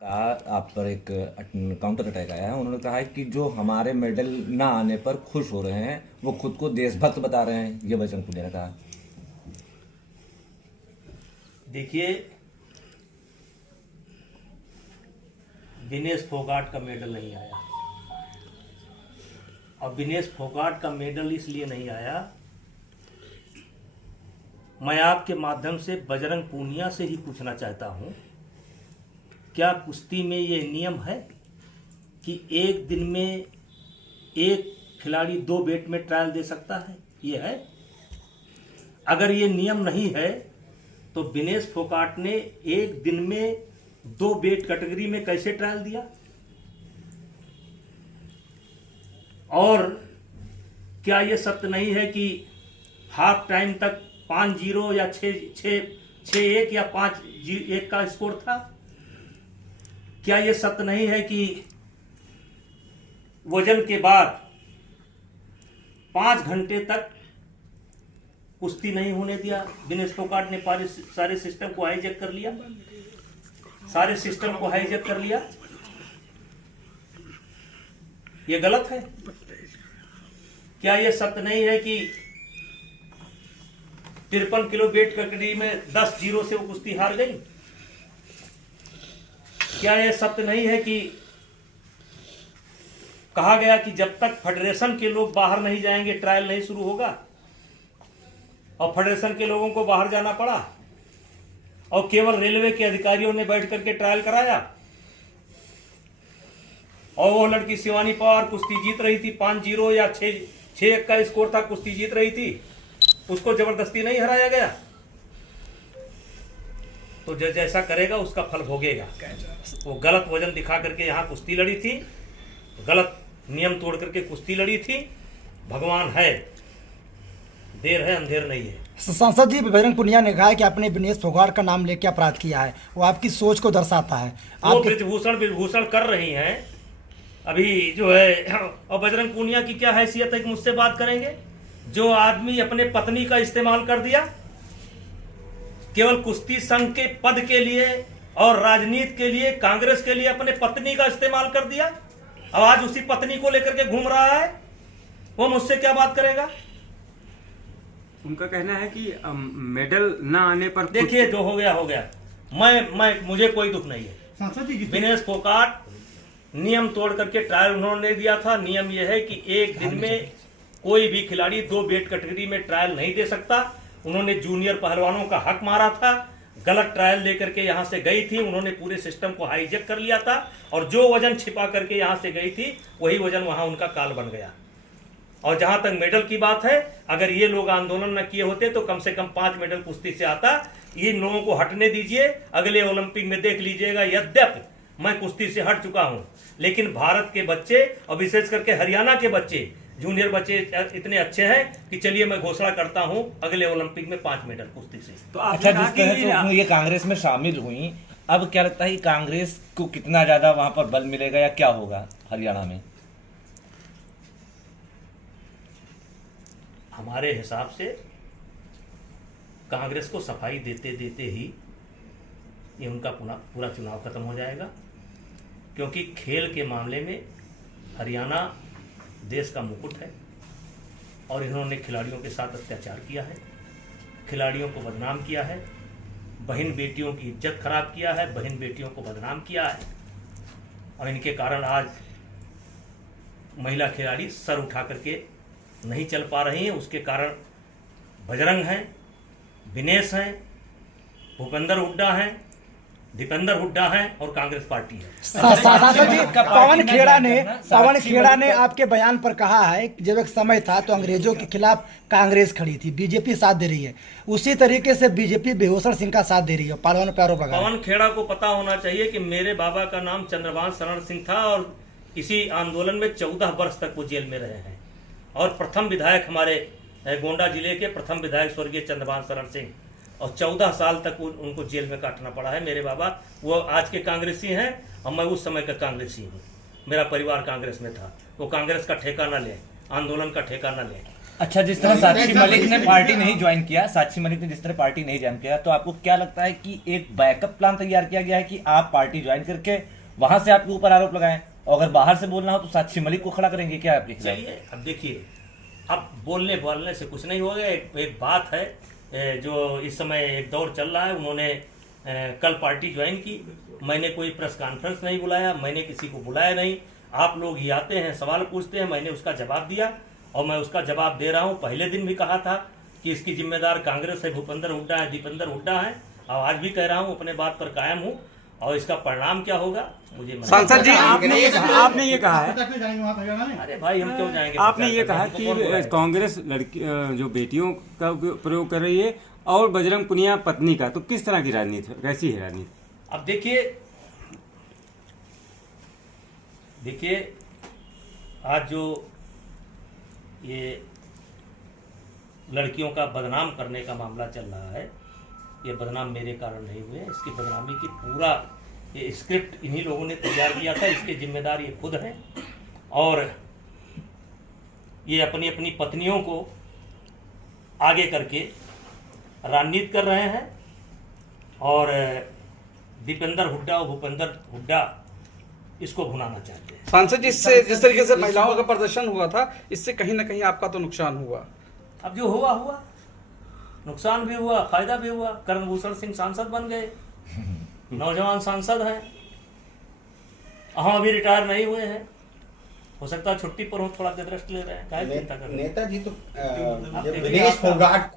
कहा आप पर एक काउंटर अटैक आया है। उन्होंने कहा है कि जो हमारे मेडल ना आने पर खुश हो रहे हैं वो खुद को देशभक्त बता रहे हैं। ये बजरंग पुनिया ने कहा। देखिए, विनेश फोगाट का मेडल नहीं आया। और विनेश फोगाट का मेडल इसलिए नहीं आया, मैं आपके माध्यम से बजरंग पूनिया से ही पूछना चाहता हूं, क्या कुश्ती में ये नियम है कि एक दिन में एक खिलाड़ी 2 बेट में ट्रायल दे सकता है? ये है? अगर ये नियम नहीं है तो विनेश फोगाट ने एक दिन में 2 बेट कैटेगरी में कैसे ट्रायल दिया? और क्या ये सत्य नहीं है कि हाफ टाइम तक 5-0 या 6-1 या 5-1 का स्कोर था? क्या ये सत्य नहीं है कि वजन के बाद 5 घंटे तक कुश्ती नहीं होने दिया? विनेश फोगाट ने सारे सिस्टम को हाईजैक कर लिया, सारे सिस्टम को हाईजैक कर लिया। ये गलत है? क्या ये सत्य नहीं है कि 53 किलो वेट कैटेगरी में 10-0 से वो कुश्ती हार गई? क्या यह सत्य नहीं है कि कहा गया कि जब तक फेडरेशन के लोग बाहर नहीं जाएंगे ट्रायल नहीं शुरू होगा? और फेडरेशन के लोगों को बाहर जाना पड़ा और केवल रेलवे के अधिकारियों ने बैठ करके ट्रायल कराया। और वो लड़की शिवानी पवार कुश्ती जीत रही थी, 5-0 या 6-1 का स्कोर था, कुश्ती जीत रही थी, उसको जबरदस्ती नहीं हराया गया। तो जैसा करेगा उसका फल भोगेगा। वो गलत वजन दिखा करके यहाँ कुश्ती लड़ी थी, गलत नियम तोड़ करके कुश्ती लड़ी थी। भगवान है, देर है अंधेर नहीं है। सांसद जी, बजरंग पुनिया ने कहा है कि आपने विनेश फोगाट का नाम लेकर अपराध किया है, वो आपकी सोच को दर्शाता है। वो ब्रिजभूषण कर रही हैं अभी जो है। और बजरंग पुनिया की क्या हैसियत है कि मुझसे बात करेंगे? जो आदमी अपने पत्नी का इस्तेमाल कर दिया केवल कुश्ती संघ के पद के लिए और राजनीति के लिए, कांग्रेस के लिए अपने पत्नी का इस्तेमाल कर दिया, अब आज उसी पत्नी को लेकर के घूम रहा है, वो मुझसे क्या बात करेगा? उनका कहना है कि मेडल ना आने पर देखिए, जो हो गया हो गया। मुझे कोई दुख नहीं है। विनेश फोगाट नियम तोड़ करके ट्रायल उन्होंने दिया था। नियम यह है कि एक दिन में कोई भी खिलाड़ी 2 वेट कैटेगरी में ट्रायल नहीं दे सकता। उन्होंने जूनियर पहलवानों का हक मारा था, गलत ट्रायल लेकर के यहां से गई थी, उन्होंने पूरे सिस्टम को हाईजैक कर लिया था और जो वजन छिपा करके यहां से गई थी वही वजन वहां उनका काल बन गया। और जहां तक मेडल की बात है, अगर ये लोग आंदोलन न किए होते तो कम से कम 5 मेडल कुश्ती से आता। इन लोगों को हटने दीजिए, अगले ओलंपिक में देख लीजिएगा। यद्यपि मैं कुश्ती से हट चुका हूं, लेकिन भारत के बच्चे और विशेष करके हरियाणा के बच्चे, जूनियर बच्चे इतने अच्छे हैं कि चलिए मैं घोषणा करता हूं अगले ओलंपिक में 5 मेडल कुश्ती से। तो अच्छा, जिस तरह तो ये कांग्रेस में शामिल हुई, अब क्या लगता है कि कांग्रेस को कितना ज्यादा वहां पर बल मिलेगा या क्या होगा हरियाणा में? हमारे हिसाब से कांग्रेस को सफाई देते देते ही ये उनका पूरा चुनाव खत्म हो जाएगा, क्योंकि खेल के मामले में हरियाणा देश का मुकुट है और इन्होंने खिलाड़ियों के साथ अत्याचार किया है, खिलाड़ियों को बदनाम किया है, बहन बेटियों की इज्जत खराब किया है, बहन बेटियों को बदनाम किया है। और इनके कारण आज महिला खिलाड़ी सर उठा करके नहीं चल पा रही हैं। उसके कारण बजरंग हैं, विनेश हैं, भूपेंद्र हुड्डा हैं, दीपेंद्र हुड्डा हैं और कांग्रेस पार्टी है। सांसद जी, पवन खेड़ा ने आपके बयान पर कहा है कि जब एक समय था तो अंग्रेजों के खिलाफ कांग्रेस खड़ी थी, बीजेपी साथ दे रही है, उसी तरीके से बीजेपी बेहोसर सिंह का साथ दे रही है। पहलवानों पे आरोप लगा। पवन खेड़ा को पता होना चाहिए कि मेरे बाबा का नाम चंद्रभान शरण सिंह था और इसी आंदोलन में 14 वर्ष तक वो जेल में रहे हैं। और प्रथम विधायक हमारे गोंडा जिले के प्रथम विधायक स्वर्गीय चंद्रभान शरण सिंह, और 14 साल तक उनको जेल में काटना पड़ा है। मेरे बाबा वो आज के कांग्रेसी हैं और मैं उस समय का कांग्रेसी हूँ। मेरा परिवार कांग्रेस में था। वो कांग्रेस का ठेका न ले, आंदोलन का ठेका न ले। अच्छा, जिस तरह साक्षी मलिक ने पार्टी नहीं ज्वाइन किया, साक्षी मलिक ने जिस तरह पार्टी नहीं ज्वाइन किया, तो आपको क्या लगता है कि एक बैकअप प्लान तैयार किया गया है कि आप पार्टी ज्वाइन करके वहां से आपके ऊपर आरोप लगाएं, और अगर बाहर से बोलना हो तो साक्षी मलिक को खड़ा करेंगे क्या आपके खिलाफ? चलिए अब देखिए, अब बोलने से कुछ नहीं होगा। एक बात है जो इस समय एक दौर चल रहा है, उन्होंने कल पार्टी ज्वाइन की, मैंने कोई प्रेस कॉन्फ्रेंस नहीं बुलाया, मैंने किसी को बुलाया नहीं। आप लोग ही आते हैं, सवाल पूछते हैं, मैंने उसका जवाब दिया और मैं उसका जवाब दे रहा हूं। पहले दिन भी कहा था कि इसकी जिम्मेदार कांग्रेस है, भूपेंद्र हुड्डा है, दीपेंद्र हुड्डा है, और आज भी कह रहा हूं, अपने बात पर कायम हूं। और इसका परिणाम क्या होगा मुझे मालूम सांसद जी, आपने ये कहा है, अरे भाई हम क्यों जाएंगे? आपने ये कहा प्रचार करने? कि कांग्रेस लड़की जो बेटियों का प्रयोग कर रही है और बजरंग पुनिया पत्नी का, तो किस तरह की राजनीति, कैसी है राजनीति? अब देखिए आज जो ये लड़कियों का बदनाम करने का मामला चल रहा है, ये बदनाम मेरे कारण नहीं हुए। इसकी बदनामी की पूरा ये स्क्रिप्ट इन्हीं लोगों ने तैयार किया था, इसके जिम्मेदार ये खुद हैं। और ये अपनी अपनी पत्नियों को आगे करके राजनीति कर रहे हैं और दीपेंद्र हुड्डा और भूपेंद्र हुड्डा इसको भुनाना चाहते हैं। सांसद जी, इससे जिस तरीके से महिलाओं का प्रदर्शन हुआ था, इससे कहीं ना कहीं आपका तो नुकसान हुआ। अब जो हुआ नुकसान भी हुआ, फायदा भी हुआ। कर्णभूषण सिंह सांसद बन गए, नौजवान सांसद हैं, हम अभी रिटायर नहीं हुए हैं, हो सकता है छुट्टी पर हो, थोड़ा देर रेस्ट ले रहे हैं। क्या चिंता कर रहे हैं? नेताजी तो अब देखिए विनेश आपका- फोगाट